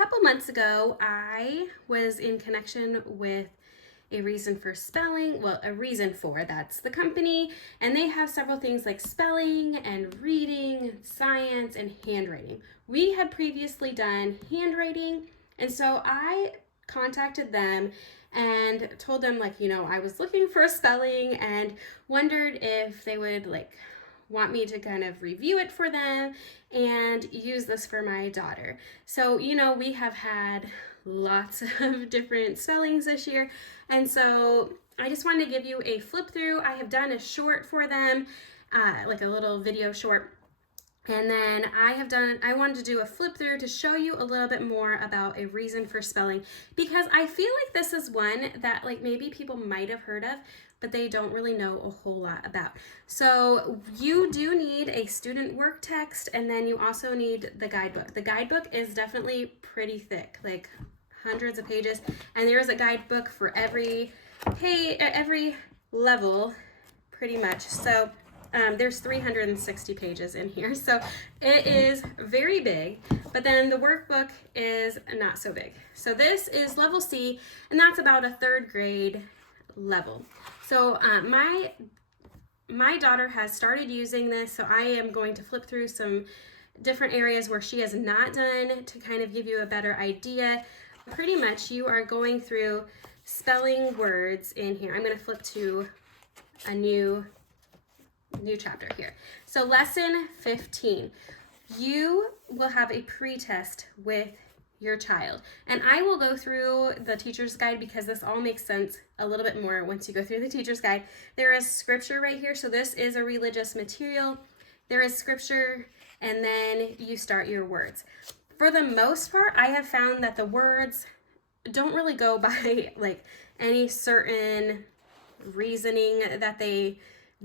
couple months ago, I was in connection with A Reason for Spelling. Well, A Reason For, that's the company. And they have several things like spelling and reading, science, and handwriting. We had previously done handwriting, and so I contacted them and told them, like, I was looking for a spelling and wondered if they would want me to kind of review it for them and use this for my daughter. So, we have had lots of different spellings this year, and so I just wanted to give you a flip through. I have done a short for them, like a little video short. And then I wanted to do a flip through to show you a little bit more about A Reason for Spelling, because I feel like this is one that maybe people might have heard of, but they don't really know a whole lot about. So you do need a student work text, and then you also need the guidebook. The guidebook is definitely pretty thick, like hundreds of pages, and there is a guidebook for every level, pretty much. So there's 360 pages in here, so it is very big, but then the workbook is not so big. So this is level C, and that's about a 3rd grade level. So my daughter has started using this, so I am going to flip through some different areas where she has not done to kind of give you a better idea. Pretty much you are going through spelling words in here. I'm going to flip to a new chapter here. So lesson 15, you will have a pre-test with your child, and I will go through the teacher's guide because this all makes sense a little bit more once you go through the teacher's guide. There is scripture right here, so this is a religious material. There is scripture, and then you start your words. For the most part, I have found that the words don't really go by any certain reasoning that they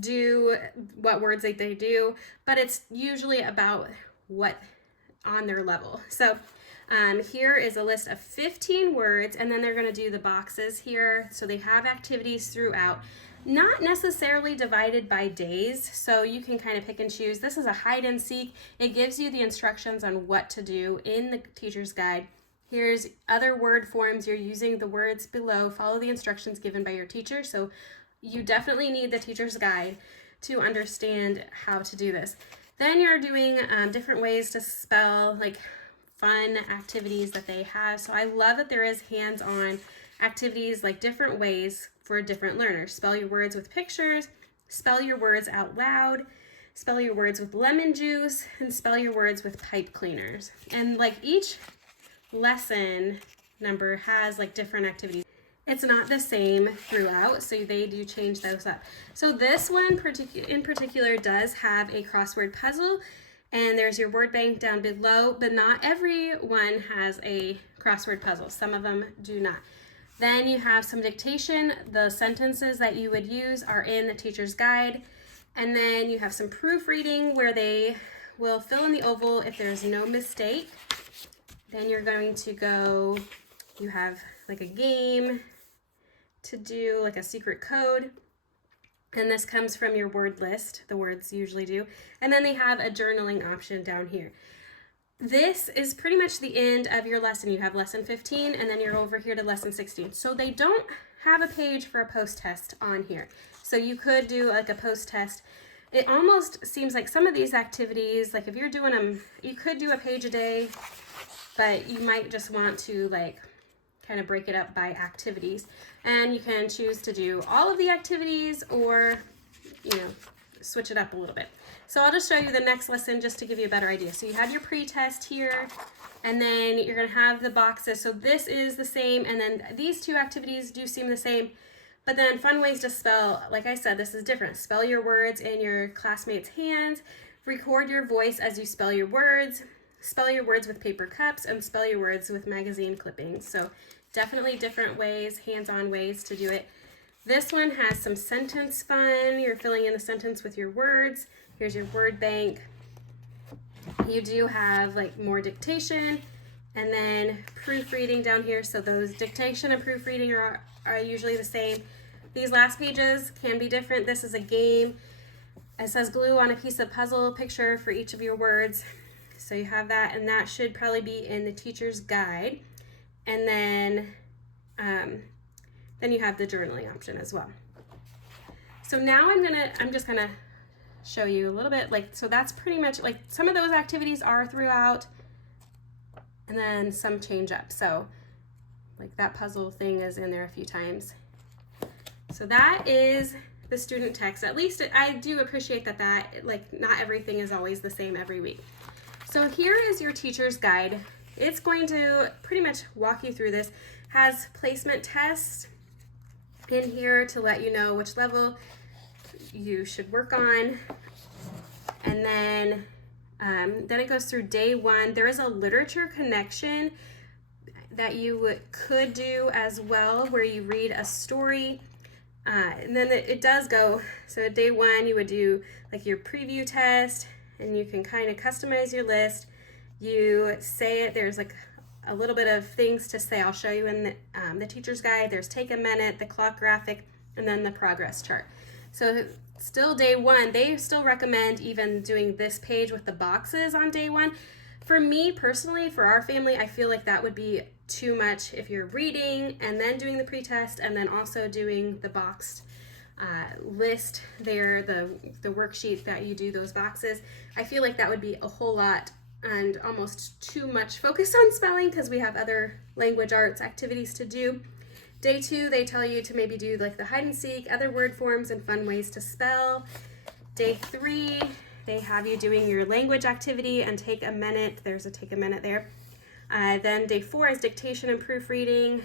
do, what words they do, but it's usually about what on their level. So here is a list of 15 words, and then they're going to do the boxes here. So they have activities throughout, not necessarily divided by days, so you can kind of pick and choose. This is a hide and seek. It gives you the instructions on what to do in the teacher's guide. Here's other word forms. You're using the words below. Follow the instructions given by your teacher. So you definitely need the teacher's guide to understand how to do this. Then you're doing different ways to spell, like fun activities that they have. So I love that there is hands-on activities, like different ways for different learners. Spell your words with pictures, spell your words out loud, spell your words with lemon juice, and spell your words with pipe cleaners. And each lesson number has different activities. It's not the same throughout, so they do change those up. So this one in particular does have a crossword puzzle, and there's your word bank down below, but not every one has a crossword puzzle. Some of them do not. Then you have some dictation. The sentences that you would use are in the teacher's guide. And then you have some proofreading where they will fill in the oval if there's no mistake. Then you're going to go, you have a game to do, a secret code. And this comes from your word list, the words usually do. And then they have a journaling option down here. This is pretty much the end of your lesson. You have lesson 15, and then you're over here to lesson 16. So they don't have a page for a post-test on here. So you could do a post-test. It almost seems like some of these activities, if you're doing them, you could do a page a day, but you might just want to kind of break it up by activities. And you can choose to do all of the activities or, switch it up a little bit. So I'll just show you the next lesson just to give you a better idea. So you have your pre-test here, and then you're going to have the boxes. So this is the same, and then these two activities do seem the same. But then fun ways to spell, like I said, this is different. Spell your words in your classmates' hands. Record your voice as you spell your words. Spell your words with paper cups, and spell your words with magazine clippings. So definitely different ways, hands-on ways to do it. This one has some sentence fun. You're filling in the sentence with your words. Here's your word bank. You do have more dictation, and then proofreading down here. So those dictation and proofreading are usually the same. These last pages can be different. This is a game. It says glue on a piece of puzzle picture for each of your words. So you have that, and that should probably be in the teacher's guide. And then you have the journaling option as well. So now I'm just gonna show you a little bit, like, so that's pretty much, like, some of those activities are throughout, and then some change up. So like that puzzle thing is in there a few times. So that is the student text. At least I do appreciate that like not everything is always the same every week. So here is your teacher's guide. It's going to pretty much walk you through this. Has placement tests in here to let you know which level you should work on. And then it goes through day 1. There is a literature connection that you could do as well, where you read a story. And then it does go, so day 1 you would do like your preview test, and you can kind of customize your list. You say it, there's like a little bit of things to say. I'll show you in the teacher's guide. There's take a minute, the clock graphic, and then the progress chart. So still day 1, they still recommend even doing this page with the boxes on day 1. For me personally, for our family, I feel like that would be too much if you're reading and then doing the pretest and then also doing the boxed list there, the worksheet that you do those boxes. I feel like that would be a whole lot and almost too much focus on spelling because we have other language arts activities to do. Day 2, they tell you to maybe do like the hide and seek, other word forms, and fun ways to spell. Day 3, they have you doing your language activity and take a minute. There's a take a minute there. Then day 4 is dictation and proofreading.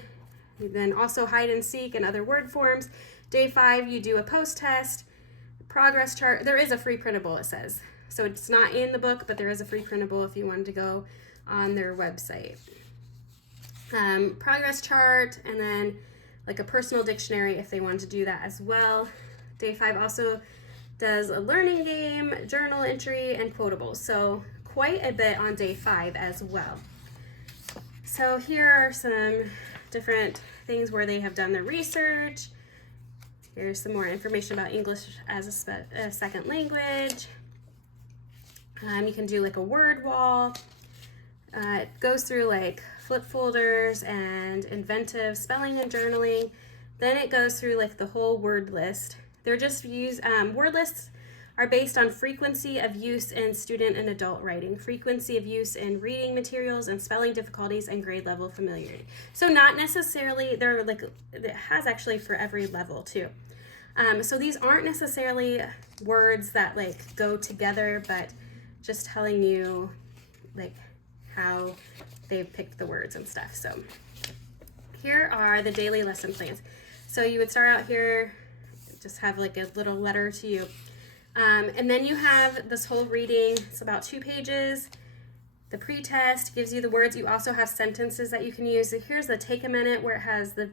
Then also hide and seek and other word forms. Day 5, you do a post test, progress chart. There is a free printable, it says. So it's not in the book, but there is a free printable if you wanted to go on their website. Progress chart, and then like a personal dictionary if they wanted to do that as well. Day 5 also does a learning game, journal entry, and quotables. So quite a bit on day 5 as well. So here are some different things where they have done their research. Here's some more information about English as a second language. You can do like a word wall. It goes through like flip folders and inventive spelling and journaling. Then it goes through like the whole word list. They're just word lists are based on frequency of use in student and adult writing, frequency of use in reading materials, and spelling difficulties and grade level familiarity. So not necessarily, they're like, it has actually for every level too. So these aren't necessarily words that like go together, but just telling you like how they've picked the words and stuff. So here are the daily lesson plans. So you would start out here, just have like a little letter to you. And then you have this whole reading. It's about 2 pages. The pretest gives you the words. You also have sentences that you can use. So here's the take a minute where it has the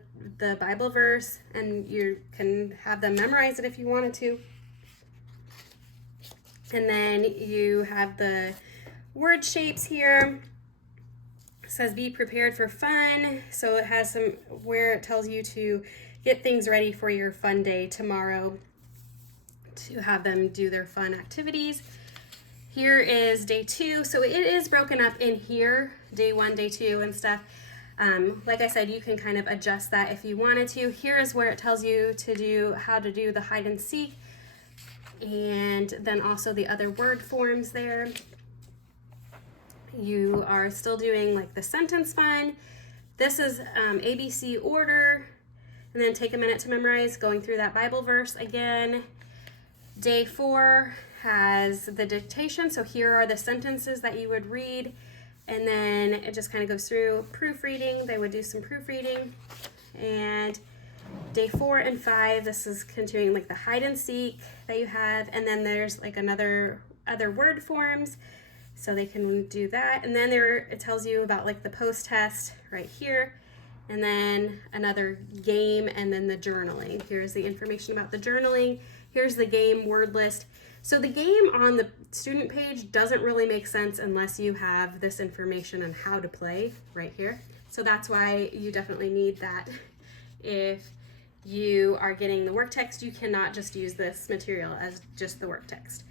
Bible verse, and you can have them memorize it if you wanted to. And then you have the word shapes here. It says be prepared for fun. So it has some where it tells you to get things ready for your fun day tomorrow, to have them do their fun activities. Here is day 2. So it is broken up in here, day 1, day 2 and stuff. Like I said, you can kind of adjust that if you wanted to. Here is where it tells you to do how to do the hide and seek, and then also the other word forms there. You are still doing like the sentence fun. This is ABC order, and then take a minute to memorize, going through that Bible verse again. Day 4 has the dictation, so here are the sentences that you would read, and then it just kind of goes through proofreading. They would do some proofreading. And day 4 and 5, this is continuing like the hide and seek that you have, and then there's like other word forms, so they can do that. And then it tells you about like the post test right here, and then another game, and then the journaling. Here's the information about the journaling. Here's the game word list. So the game on the student page doesn't really make sense unless you have this information on how to play right here. So that's why you definitely need that. If you are getting the work text, you cannot just use this material as just the work text.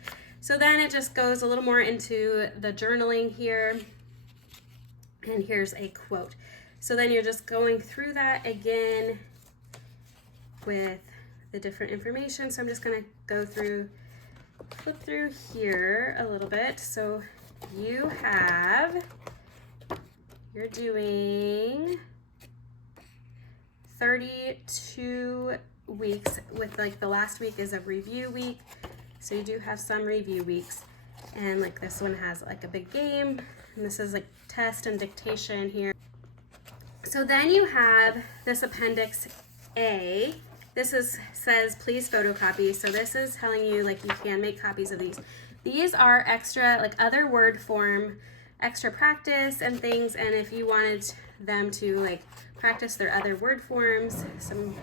So then it just goes a little more into the journaling here. And here's a quote. So then you're just going through that again with the different information. So I'm just going to go through, flip through here a little bit. So you're doing 32 weeks with like the last week is a review week. So you do have some review weeks. And like this one has like a big game, and this is like test and dictation here. So then you have this Appendix A. This says please photocopy. So this is telling you like you can make copies of these. These are extra, like other word form, extra practice and things. And if you wanted them to like practice their other word forms, some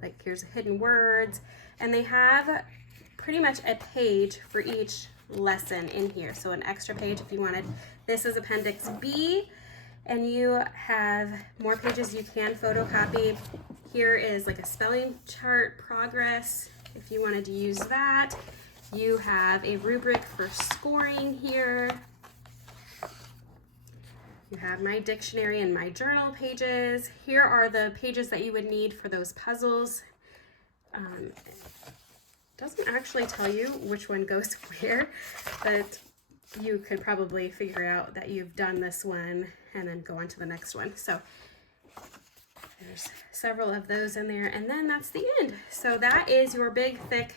like here's hidden words, and they have pretty much a page for each lesson in here. So an extra page if you wanted. This is Appendix B, and you have more pages you can photocopy. Here is like a spelling chart progress if you wanted to use that. You have a rubric for scoring here. You have my dictionary and my journal pages. Here are the pages that you would need for those puzzles. It doesn't actually tell you which one goes where, but you could probably figure out that you've done this one and then go on to the next one. So there's several of those in there, and then that's the end. So that is your big, thick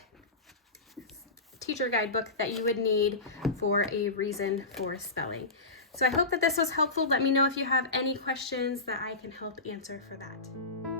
teacher guidebook that you would need for a reason for spelling. So I hope that this was helpful. Let me know if you have any questions that I can help answer for that.